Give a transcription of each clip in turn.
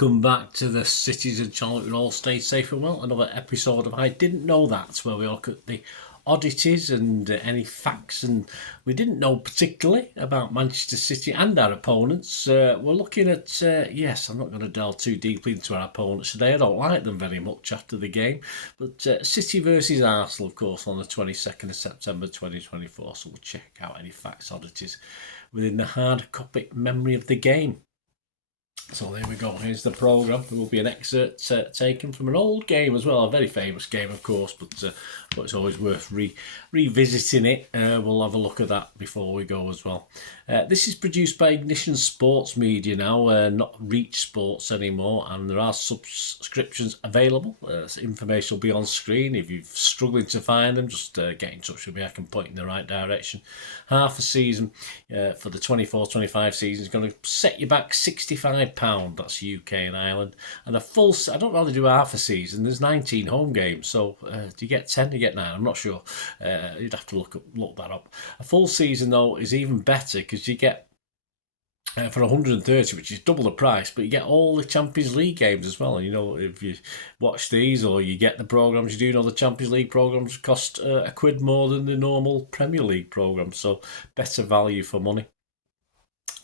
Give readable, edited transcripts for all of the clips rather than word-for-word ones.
Welcome back to the Citizen Channel. You all stay safe and well. Another episode of I Didn't Know That, where we look at the oddities and any facts and we didn't know particularly about Manchester City and our opponents. We're looking at, yes, I'm not going to delve too deeply into our opponents today. I don't like them very much after the game. But City versus Arsenal, of course, on the 22nd of September 2024. So we'll check out any facts, oddities within the hard copy memory of the game. So there we go, here's the programme. There will be an excerpt taken from an old game as well, a very famous game of course, but it's always worth revisiting it. We'll have a look at that before we go as well. This is produced by Ignition Sports Media now, not Reach Sports anymore, and there are subscriptions available. Information will be on screen. If you're struggling to find them, just get in touch with me, I can point in the right direction. Half a season for the 24-25 season is going to set you back £65. That's UK and Ireland, and a full. I don't know how they do half a season. There's 19 home games, so do you get 10? Do you get 9? I'm not sure. You'd have to look that up. A full season though is even better because you get for 130, which is double the price, but you get all the Champions League games as well. You know, if you watch these or you get the programmes, you do know the Champions League programmes cost £1 more than the normal Premier League programme, so better value for money.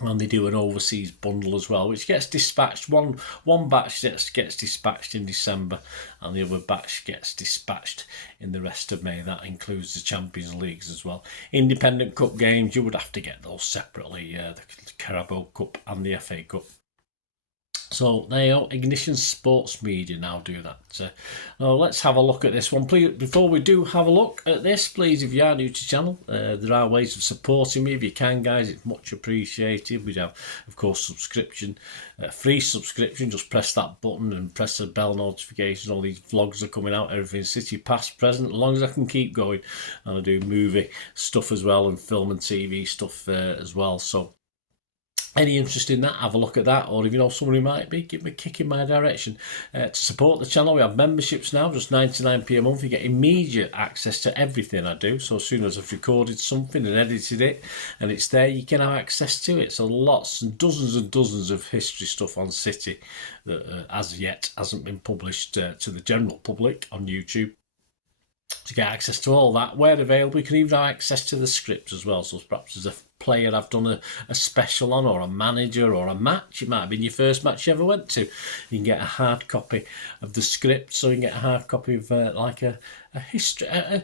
And they do an overseas bundle as well, which gets dispatched. One batch gets dispatched in December, and the other batch gets dispatched in the rest of May. That includes the Champions Leagues as well. Independent Cup games, you would have to get those separately, the Carabao Cup and the FA Cup. So there you go, Ignition Sports Media now do that. Now let's have a look at this one. Please, before we do have a look at this, please, if you are new to the channel, there are ways of supporting me. If you can, guys, it's much appreciated. We have, of course, subscription, free subscription. Just press that button and press the bell notification. All these vlogs are coming out, everything City, past, present, as long as I can keep going. And I do movie stuff as well, and film and TV stuff as well. So any interest in that, have a look at that, or if you know someone who might be, give me a kick in my direction. To support the channel, we have memberships now, just 99p a month. You get immediate access to everything I do, so as soon as I've recorded something and edited it and it's there, you can have access to it. So lots and dozens of history stuff on City that as yet hasn't been published to the general public on YouTube. To get access to all that, where available, you can even have access to the scripts as well. So perhaps as a player I've done a special on, or a manager, or a match, it might have been your first match you ever went to, you can get a hard copy of the script, so you can get a hard copy of like a history, a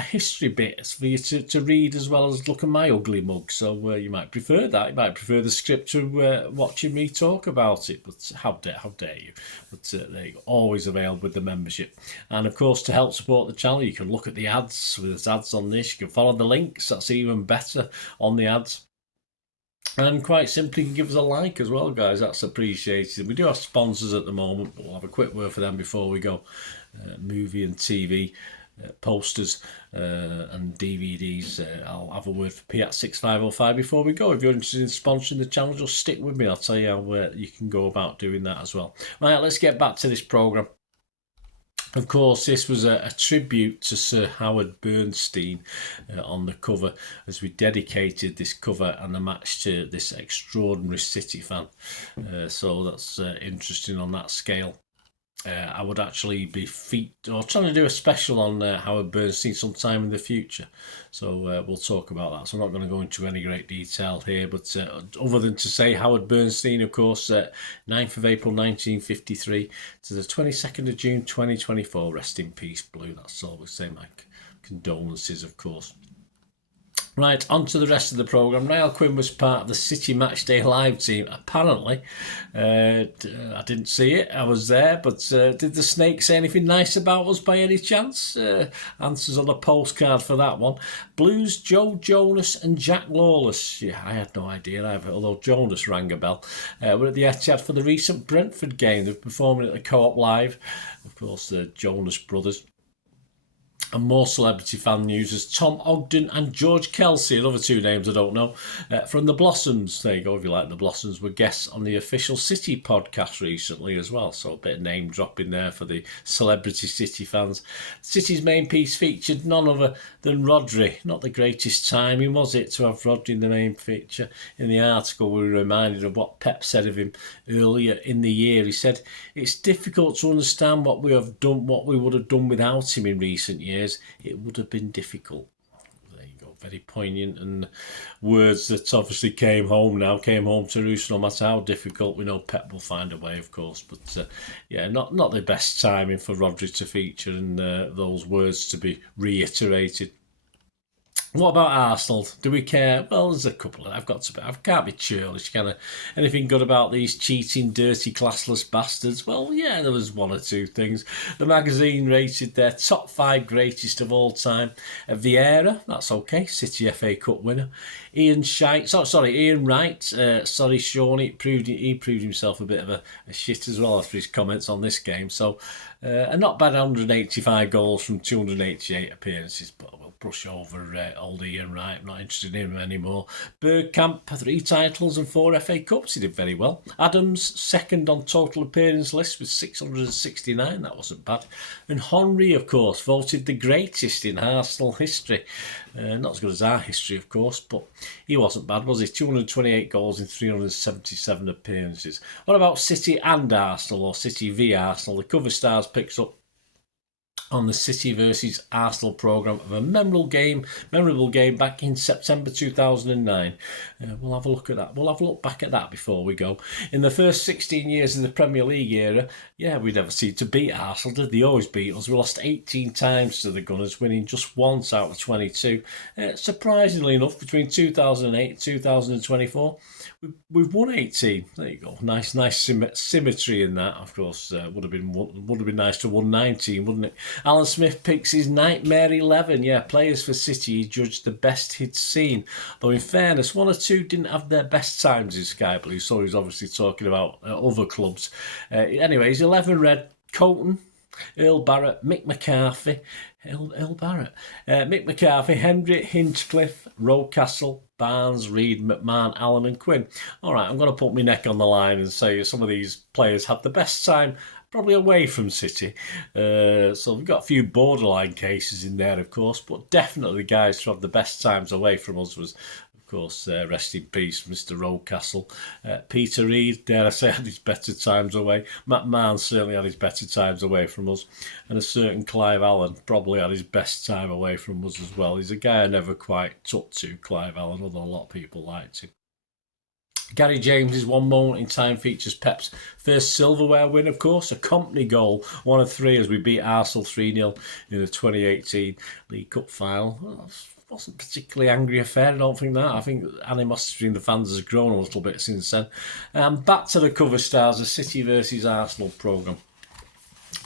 history bit for you to read, as well as look at my ugly mug. So you might prefer that. You might prefer the script to watching me talk about it. But how dare you? But there you go. Always available with the membership. And of course, to help support the channel, you can look at the ads. There's ads on this. You can follow the links. That's even better on the ads. And quite simply, you can give us a like as well, guys. That's appreciated. We do have sponsors at the moment, but we'll have a quick word for them before we go. Movie and TV, posters and DVDs. I'll have a word for P@6505 before we go. If you're interested in sponsoring the channel, just stick with me. I'll tell you how you can go about doing that as well. Right, let's get back to this programme. Of course, this was a tribute to Sir Howard Bernstein on the cover, as we dedicated this cover and the match to this extraordinary City fan. So that's interesting on that scale. I would actually be trying to do a special on Howard Bernstein sometime in the future. So we'll talk about that. So I'm not going to go into any great detail here, but other than to say Howard Bernstein, of course, 9th of April 1953 to the 22nd of June 2024. Rest in peace, Blue. That's all we say. My condolences, of course. Right, on to the rest of the programme. Niall Quinn was part of the City Matchday Live team, apparently. I didn't see it, I was there, but did the Snake say anything nice about us by any chance? Answers on a postcard for that one. Blues, Joe Jonas and Jack Lawless. Yeah, I had no idea either, although Jonas rang a bell. We're at the Etihad for the recent Brentford game. They're performing at the Co-op Live. Of course, the Jonas brothers. And more celebrity fan news as Tom Ogden and George Kelsey, another two names I don't know, from the Blossoms. There you go, if you like the Blossoms, were guests on the official City podcast recently as well. So a bit of name dropping there for the celebrity City fans. City's main piece featured none other than Rodri. Not the greatest timing, was it, to have Rodri in the main feature? In the article, we were reminded of what Pep said of him earlier in the year. He said, "It's difficult to understand what we would have done without him in recent years. It would have been difficult." There you go, very poignant, and words that obviously came home to roost. No matter how difficult, we know Pep will find a way, of course. But yeah, not the best timing for Rodri to feature and those words to be reiterated. What about Arsenal? Do we care? Well, there's a couple. I can't be churlish, can I? Anything good about these cheating, dirty, classless bastards? Well, yeah, there was one or two things. The magazine rated their top 5 greatest of all time. Viera, that's okay, City FA Cup winner. Ian Wright. Sorry, Sean. He proved himself a bit of a shit as well after his comments on this game. So, a not bad 185 goals from 288 appearances, but brush over old Ian Wright. I'm not interested in him anymore. Bergkamp, 3 titles and 4 FA Cups. He did very well. Adams, second on total appearance list with 669. That wasn't bad. And Henry, of course, voted the greatest in Arsenal history. Not as good as our history, of course, but he wasn't bad, was he? 228 goals in 377 appearances. What about City and Arsenal, or City v Arsenal? The cover stars picks up on the City versus Arsenal programme of a memorable game back in September 2009. We'll have a look at that. We'll have a look back at that before we go. In the first 16 years of the Premier League era, we never seemed to beat Arsenal, did they? Always beat us. We lost 18 times to the Gunners, winning just once out of 22. Surprisingly enough, between 2008 and 2024, we've won 18. There you go. Nice symmetry in that. Of course, would have been nice to win 19, wouldn't it? Alan Smith picks his nightmare 11. Yeah, players for City he judged the best he'd seen. Though in fairness, one or two didn't have their best times in Sky Blue, so he's obviously talking about other clubs. Anyway, his 11 read Creighton, Earl Barrett, Mick McCarthy, Hendrick, Hinchcliffe, Rocastle, Barnes, Reed, McMahon, Allen and Quinn. All right, I'm going to put my neck on the line and say some of these players had the best time probably away from City. So we've got a few borderline cases in there, of course, but definitely the guys who had the best times away from us was, of course, rest in peace, Mr. Rocastle. Peter Reid, dare I say, had his better times away. Matt Mann certainly had his better times away from us. And a certain Clive Allen probably had his best time away from us as well. He's a guy I never quite took to, Clive Allen, although a lot of people liked him. Gary James's one moment in time features Pep's first silverware win, of course, a company goal, 1 of 3 as we beat Arsenal 3-0 in the 2018 League Cup final. Well, wasn't a particularly angry affair, I don't think that. I think animosity between the fans has grown a little bit since then. Back to the cover stars, the City versus Arsenal programme.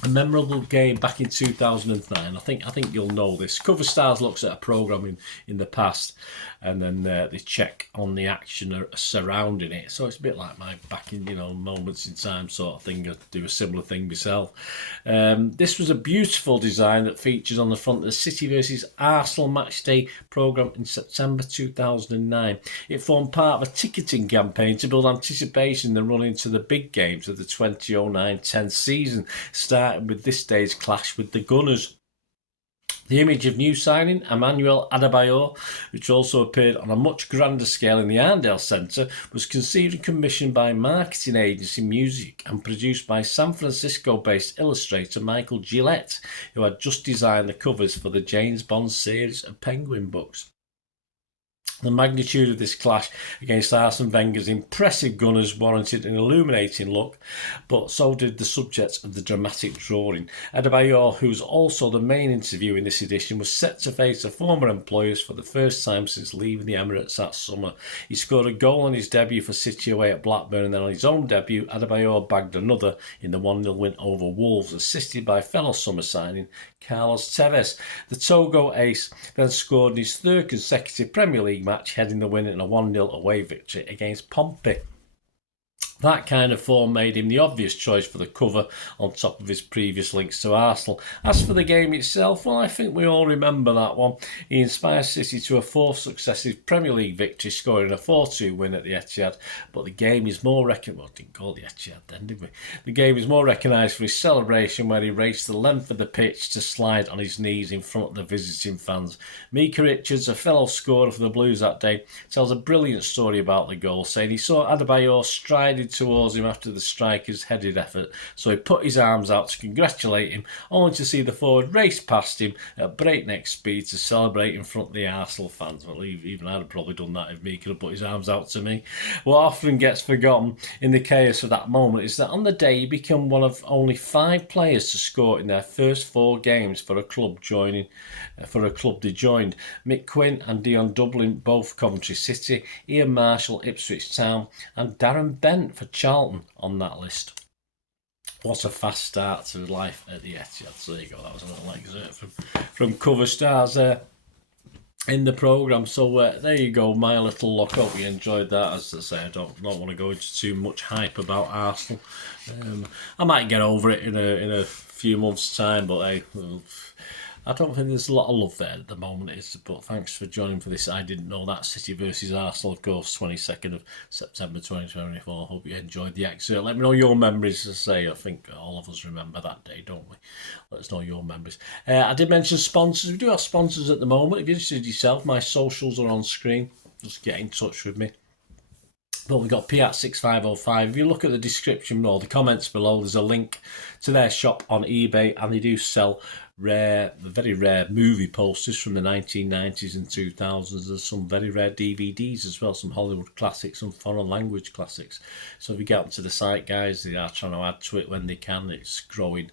A memorable game back in 2009. I think you'll know this. Cover Stars looks at a programme in the past, and then they check on the action surrounding it. So it's a bit like my back in moments in time sort of thing. I do a similar thing myself. This was a beautiful design that features on the front of the City versus Arsenal matchday programme in September 2009. It formed part of a ticketing campaign to build anticipation in the run into the big games of the 2009-10 season, starting with this day's clash with the Gunners. The image of new signing, Emmanuel Adebayor, which also appeared on a much grander scale in the Arndale Centre, was conceived and commissioned by marketing agency Music and produced by San Francisco-based illustrator Michael Gillette, who had just designed the covers for the James Bond series of Penguin books. The magnitude of this clash against Arsene Wenger's impressive Gunners warranted an illuminating look, but so did the subject of the dramatic drawing. Adebayor, who was also the main interview in this edition, was set to face a former employers for the first time since leaving the Emirates that summer. He scored a goal on his debut for City away at Blackburn, and then on his own debut, Adebayor bagged another in the 1-0 win over Wolves, assisted by fellow summer signing Carlos Tevez. The Togo ace then scored in his third consecutive Premier League match, heading the win in a 1-0 away victory against Pompey. That kind of form made him the obvious choice for the cover on top of his previous links to Arsenal. As for the game itself, well, I think we all remember that one. He inspired City to a fourth successive Premier League victory, scoring a 4-2 win at the Etihad. But the game is more recognised. Well, didn't call it the Etihad then, did we? The game is more recognised for his celebration where he raced the length of the pitch to slide on his knees in front of the visiting fans. Micah Richards, a fellow scorer for the Blues that day, tells a brilliant story about the goal, saying he saw Adebayor striding towards him after the striker's headed effort, so he put his arms out to congratulate him, only to see the forward race past him at breakneck speed to celebrate in front of the Arsenal fans. Well, even I'd have probably done that if me could have put his arms out to me. What often gets forgotten in the chaos of that moment is that on the day he became one of only 5 players to score in their first 4 games for a club they joined. Mick Quinn and Dion Dublin, both Coventry City, Ian Marshall, Ipswich Town, and Darren Bent for Charlton on that list. What a fast start to life at the Etihad. So there you go, that was a little excerpt from Cover Stars there in the programme. So there you go, my little look. Hope you enjoyed that. As I say, I don't want to go into too much hype about Arsenal. I might get over it in a few months' time, but hey, I don't think there's a lot of love there at the moment. But thanks for joining for this. I didn't know that City versus Arsenal, of course, 22nd of September 2024. Hope you enjoyed the excerpt. Let me know your memories. As I say, I think all of us remember that day, don't we? Let us know your memories. I did mention sponsors. We do have sponsors at the moment. If you're interested yourself, my socials are on screen. Just get in touch with me. But we've got Piat6505. If you look at the description or the comments below, there's a link to their shop on eBay, and they do sell very rare movie posters from the 1990s and 2000s. There's some very rare DVDs as well, some Hollywood classics, some foreign language classics. So if you get onto the site, guys, they are trying to add to it when they can. It's growing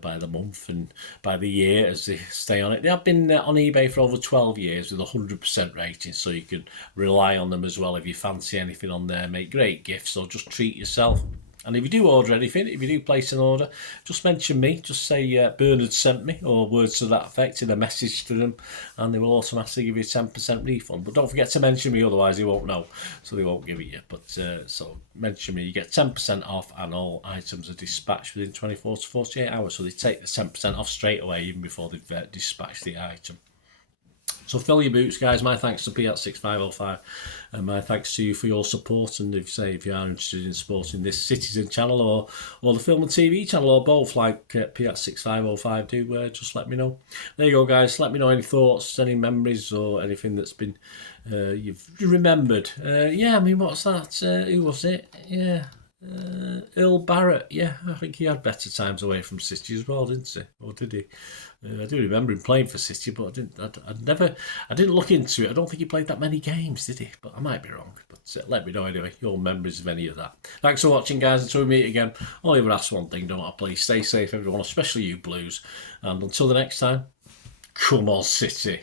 by the month and by the year as they stay on it. They have been on eBay for over 12 years with 100% rating, so you can rely on them as well if you fancy anything on there. Make great gifts, or just treat yourself. And if you do order anything, if you do place an order, just mention me. Just say Bernard sent me, or words to that effect in a message to them, and they will automatically give you a 10% refund. But don't forget to mention me, otherwise they won't know, so they won't give it you. But so mention me, you get 10% off, and all items are dispatched within 24 to 48 hours. So they take the 10% off straight away, even before they've dispatched the item. So fill your boots, guys. My thanks to Piat6505, and my thanks to you for your support. And if you are interested in supporting this Citizen channel or the film and TV channel, or both, like Piat6505 do, just let me know. There you go, guys. Let me know any thoughts, any memories, or anything that's been you've remembered. Yeah, I mean, what's that? Who was it? Yeah. Earl Barrett, yeah, I think he had better times away from City as well, didn't he? Or did he? I do remember him playing for City, but I didn't look into it. I don't think he played that many games, did he? But I might be wrong. But let me know anyway, your memories of any of that. Thanks for watching, guys. Until we meet again, only ever ask one thing, don't I? Please stay safe, everyone, especially you Blues. And until the next time, come on, City.